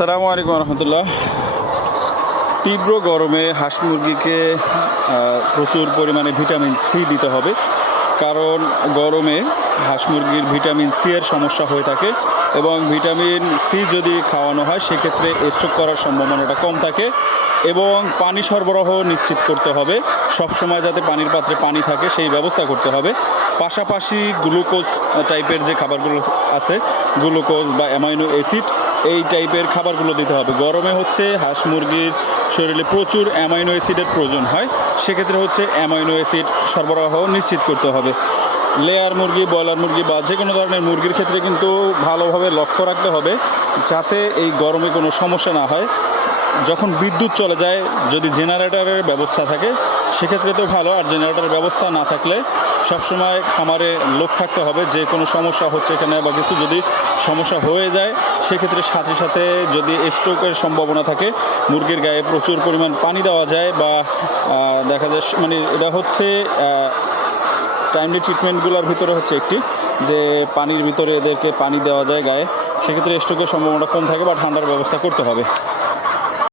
আসসালামু আলাইকুম রহমতুল্লাহ। তীব্র গরমে হাঁস মুরগিকে প্রচুর পরিমাণে ভিটামিন সি দিতে হবে, কারণ গরমে হাঁস মুরগির ভিটামিন সি এর সমস্যা হয়ে থাকে এবং ভিটামিন সি যদি খাওয়ানো হয় সেক্ষেত্রে স্ট্রোক করার সম্ভাবনাটা কম থাকে। এবং পানি সরবরাহ নিশ্চিত করতে হবে, সবসময় যাতে পানির পাত্রে পানি থাকে সেই ব্যবস্থা করতে হবে। পাশাপাশি গ্লুকোজ টাইপের যে খাবারগুলো আছে, গ্লুকোজ বা অ্যামাইনো অ্যাসিড, এই টাইপের খাবারগুলো দিতে হবে। গরমে হচ্ছে হাঁস মুরগির শরীরে প্রচুর অ্যামাইনো অ্যাসিডের প্রয়োজন হয়, সেক্ষেত্রে হচ্ছে অ্যামাইনো অ্যাসিড সরবরাহ নিশ্চিত করতে হবে। লেয়ার মুরগি, ব্রয়লার মুরগি বা যে কোনো ধরনের মুরগির ক্ষেত্রে কিন্তু ভালোভাবে লক্ষ্য রাখতে হবে যাতে এই গরমে কোনো সমস্যা না হয়। যখন বিদ্যুৎ চলে যায়, যদি জেনারেটরের ব্যবস্থা থাকে সেক্ষেত্রে তো ভালো, আর জেনারেটরের ব্যবস্থা না থাকলে সবসময় খামারে লোক থাকতে হবে। যে কোনো সমস্যা হচ্ছে এখানে বা কিছু যদি সমস্যা হয়ে যায় সেক্ষেত্রে সাথে সাথে যদি স্ট্রোকের সম্ভাবনা থাকে, মুরগির গায়ে প্রচুর পরিমাণ পানি দেওয়া যায় বা দেখা যায়, মানে এটা হচ্ছে টাইমলি ট্রিটমেন্টগুলোর ভিতরে হচ্ছে একটি, যে পানির ভিতরে এদেরকে পানি দেওয়া যায় গায়ে, সেক্ষেত্রে স্ট্রোকের সম্ভাবনা কম থাকে বা ঠান্ডার ব্যবস্থা করতে হবে।